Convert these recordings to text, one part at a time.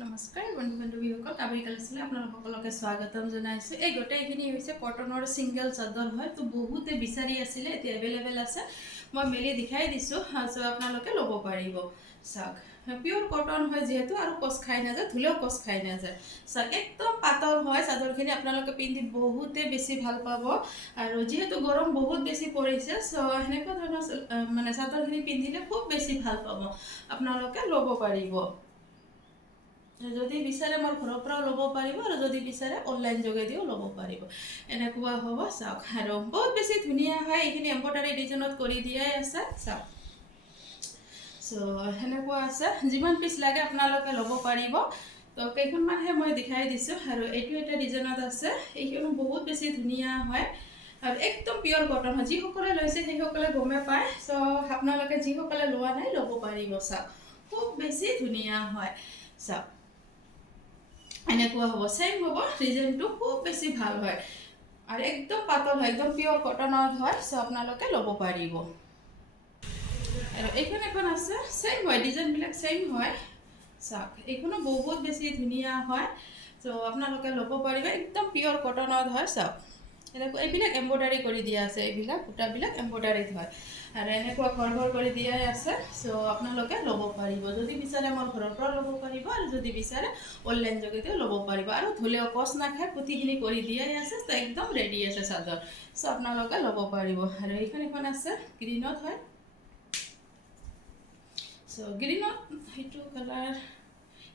নমস্কাৰ বন্ধু বান্ধৱীসকল, কাবেৰী কালেকশ্যনলৈ আপোনালোক সকলোকে স্বাগতম জনাইছোঁ। এই গোটেইখিনি হৈছে কটনৰ ছিংগল চাদৰ হয়। তো বহুতে বিচাৰি আছিলে, এতিয়া এভেইলেবল আছে। মই মেলি দেখাই দিছোঁ, চ' আপোনালোকে ল'ব পাৰিব। চাওক, পিয়'ৰ কটন হয় যিহেতু, আৰু কচ খাই নাযায়, ধুলেও কচ খাই নাযায়। চাওক, একদম পাতল হয় চাদৰখিনি, আপোনালোকে পিন্ধি বহুতে বেছি ভাল পাব। আৰু যিহেতু গৰম বহুত বেছি পৰিছে, চ' সেনেকুৱা ধৰণৰ মানে চাদৰখিনি পিন্ধিলে খুব বেছি ভাল পাব, আপোনালোকে ল'ব পাৰিব। যদি বিচাৰে মোৰ ঘৰৰ পৰাও ল'ব পাৰিব, আৰু যদি বিচাৰে অনলাইন যোগেদিও ল'ব পাৰিব। এনেকুৱা হ'ব। চাওক, আৰু বহুত বেছি ধুনীয়া হয়। এইখিনি এম্ব্ৰইডাৰী ডিজাইনত কৰি দিয়াই আছে। চাওক, চ' সেনেকুৱা আছে। যিমান পিচ লাগে আপোনালোকে ল'ব পাৰিব। তো কেইখনমানহে মই দেখাই দিছোঁ। আৰু এইটো এটা ডিজাইনত আছে, এইখনো বহুত বেছি ধুনীয়া হয়। আৰু একদম পিয়'ৰ কটন হয়। যিসকলে লৈছে সেইসকলে গমেই পায়। চ' আপোনালোকে যিসকলে লোৱা নাই ল'ব পাৰিব। চাওক, খুব বেছি ধুনীয়া হয়। চাওক, এনেকুৱা হ'ব, চেম হ'ব। ডিজাইনটো খুব বেছি ভাল হয়, আৰু একদম পাতল হয়, একদম পিয়'ৰ কটনত হয়। চ' আপোনালোকে ল'ব পাৰিব। আৰু এইখন এখন আছে, চেম হয়, ডিজাইনবিলাক চেম হয়। চাওক, এইখনো বহুত বেছি ধুনীয়া হয়। চ' আপোনালোকে ল'ব পাৰিব, একদম পিয়'ৰ কটনত হয়। চাওক, এনেকুৱা এইবিলাক এম্ব্ৰইডাৰী কৰি দিয়া আছে, এইবিলাক সূতাবিলাক এম্ব্ৰইডাৰীত হয়। আৰু এনেকুৱা ঘৰ ঘৰ কৰি দিয়াই আছে। চ' আপোনালোকে ল'ব পাৰিব। যদি বিচাৰে মোৰ ঘৰৰ পৰা ল'ব পাৰিব, আৰু যদি বিচাৰে অনলাইন যোগেদিও ল'ব পাৰিব। আৰু ধুলেও কচ নাখায়, পুঠিখিনি কৰি দিয়াই আছে। ত' একদম ৰেডি আছে চাদৰ। চ' আপোনালোকে ল'ব পাৰিব। আৰু এইখন এখন আছে, গ্ৰীণত হয়। চ' গ্ৰীণত সেইটো কালাৰ,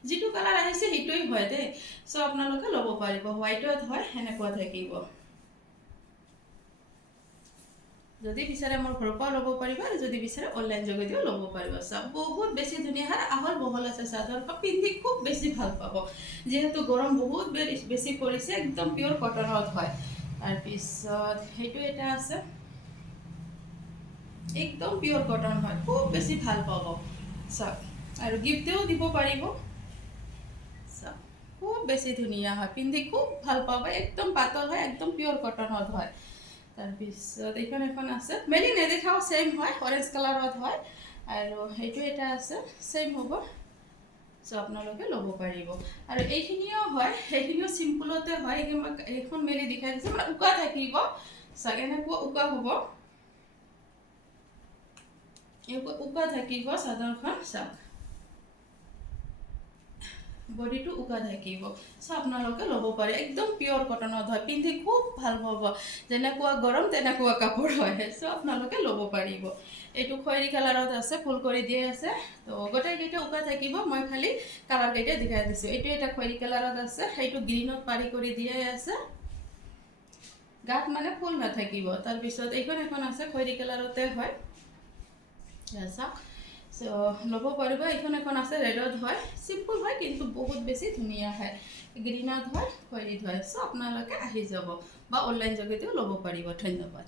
যিটো কালাৰ আহিছে সেইটোৱেই হয় দেই। চ' আপোনালোকে ল'ব পাৰিব। হোৱাইটত হয়, সেনেকুৱা থাকিব। যদি বিচাৰে মোৰ ঘৰৰ পৰাও ল'ব পাৰিব, আৰু যদি বিচাৰে অনলাইন যোগেদিও ল'ব পাৰিব। চাওক, বহুত বেছি ধুনীয়া হয়, আহল বহল আছে চাদৰখন, পিন্ধি খুব বেছি ভাল পাব। যিহেতু গৰম বহুত বেছি পৰিছে, একদম পিয়'ৰ কটনত হয়। তাৰপিছত সেইটো এটা আছে, একদম পিয়'ৰ কটন হয়, খুব বেছি ভাল পাব। চাওক, আৰু গিফ্টেও দিব পাৰিব। চাওক, খুব বেছি ধুনীয়া হয়, পিন্ধি খুব ভাল পাব। একদম পাতল হয়, একদম পিয়'ৰ কটনত হয়। তাৰপিছত এইখন এখন আছে, মেলি নেদেখাও, চেম হয়, অৰেঞ্জ কালাৰত হয়। আৰু সেইটো এটা আছে, চেম হ'ব। চ' আপোনালোকে ল'ব পাৰিব। আৰু এইখিনিও হয়, সেইখিনিও চিম্পুলতে হয়। এইখন মেলি দেখাই দিছোঁ, মানে উকা থাকিব। চাওক, এনেকুৱা উকা হ'ব, উকা থাকিব চাদৰখন। চাওক, বডিটো উকা থাকিব। চ' আপোনালোকে ল'ব পাৰে, একদম পিয়'ৰ কটনত হয়, পিন্ধি খুব ভাল পাব। যেনেকুৱা গৰম তেনেকুৱা কাপোৰ হয়। চ' আপোনালোকে ল'ব পাৰিব। এইটো খয়েৰী কালাৰত আছে, ফুল কৰি দিয়ে আছে। তো গোটেইকেইটা উকা থাকিব, মই খালি কালাৰকেইটা দেখাই দিছোঁ। এইটো এটা খয়েৰী কালাৰত আছে, সেইটো গ্ৰীণত পাৰি কৰি দিয়াই আছে। গাত মানে ফুল নাথাকিব। তাৰপিছত এইখন এখন আছে, খয়েৰী কালাৰতে হয়। চাওক, চ' ল'ব পাৰিব। এইখন এখন আছে, ৰেডত হয়, চিম্পুল হয়, কিন্তু বহুত বেছি ধুনীয়া হয়। গ্ৰীণত হয়, খয়েৰীত হয়। চ' আপোনালোকে আহি যাব, বা অনলাইন যোগেদিও ল'ব পাৰিব। ধন্যবাদ।